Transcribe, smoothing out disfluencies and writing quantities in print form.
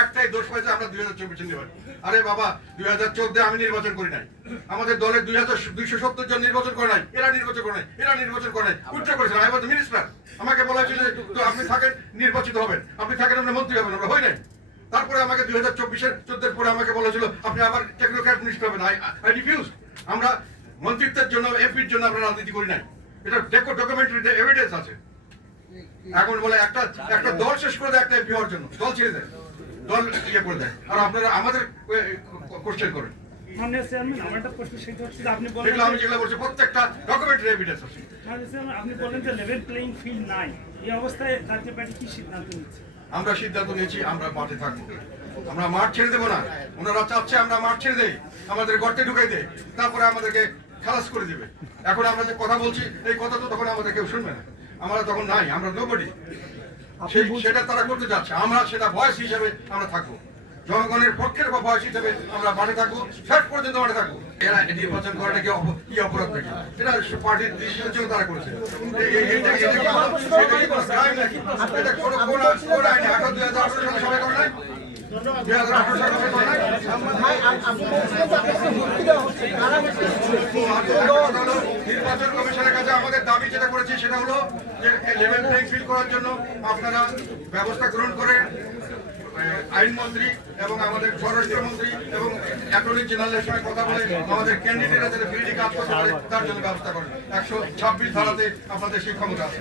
একটাই দোষ পাইছে আমরা 2024 নির্বাচন। আরে বাবা 2014 আমি নির্বাচন করি নাই, আমাদের দলের 270 জন নির্বাচন করে নাই, এরা নির্বাচন করে নাই, এরা নির্বাচন করে নাই, উল্টো করেছেন। আই ওয়াজ মিনিস্টার, আমাকে বলা হয়েছিল তো আপনি থাকেন নির্বাচিত হবেন, আপনি থাকেন আপনি মন্ত্রী হবেন, আমরা হই নাই। তারপরে আমাকে 2024-14 পরে আমাকে বলা ছিল আপনি আবার টেকনোক্র্যাট মিনিস্টার হবেন। I refuse. আমরা মন্ত্রিত্বের জন্য এমপির জন্য আমরা রাজনীতি করি নাই, এটা ডকুমেন্টারি এভিডেন্স আছে। এখন বলে একটা দল শেষ করে দেয় একটা এমপি হওয়ার জন্য, দল ছেড়ে দেয়, দল ইয়ে করে দেয়, আর আপনারা আমাদের কোশ্চেন করেন। মাননীয় চেয়ারম্যান, আমার একটা প্রশ্ন সেটা হচ্ছে যে আপনি বলেন এগুলো আমি যেগুলো বলছি প্রত্যেকটা ডকুমেন্টারি এভিডেন্স আছে। মাননীয় চেয়ারম্যান, আপনি বলেন যে লেভেল প্লেইং ফিল্ড নাই, এই অবস্থায় জাতীয় পার্টি কি সিদ্ধান্ত নিচ্ছে? আমরা সিদ্ধান্ত নিয়েছি আমরা মাঠে থাকবো, আমরা মাঠ ছেড়ে দেবো না। ওনারা চাচ্ছে আমরা মাঠ ছেড়ে দেই, আমাদের গর্তে ঢুকাই দেয়, তারপরে আমাদেরকে খালাস করে দিবে। এখন আমরা যে কথা বলছি এই কথা তো তখন আমাদের কেউ শুনবে না, আমরা তখন নাই, আমরা নোবডি। সেটা তারা করতে যাচ্ছে, আমরা সেটা ভয়েস হিসেবে আমরা থাকবো, জনগণের পক্ষের বা ভয়েস হিসেবে আমরা মাঠে থাকবো, শেষ পর্যন্ত মাঠে থাকবো। এরা নির্বাচন করাটা কি অপরাধ নাকি? এটা পার্টির ডিসিশনের জন্য তারা করেছে। সবাই করে নাই, 2018 সালে করে নাই। নির্বাচন কমিশনের কাছে আমাদের দাবি যেটা করেছি সেটা হলো যে লেভেল প্লেইং ফিল্ড করার জন্য আপনারা ব্যবস্থা গ্রহণ করেন। আইনমন্ত্রী এবং আমাদের স্বরাষ্ট্রমন্ত্রী এবং অ্যাটর্নি জেনারেলের সঙ্গে কথা বলে আমাদের ক্যান্ডিডেটরা যাতে ফ্রিলি কাজ করতে পারে তার জন্য ব্যবস্থা করেন। 126 ধারাতে আপনাদের সেই ক্ষমতা আছে।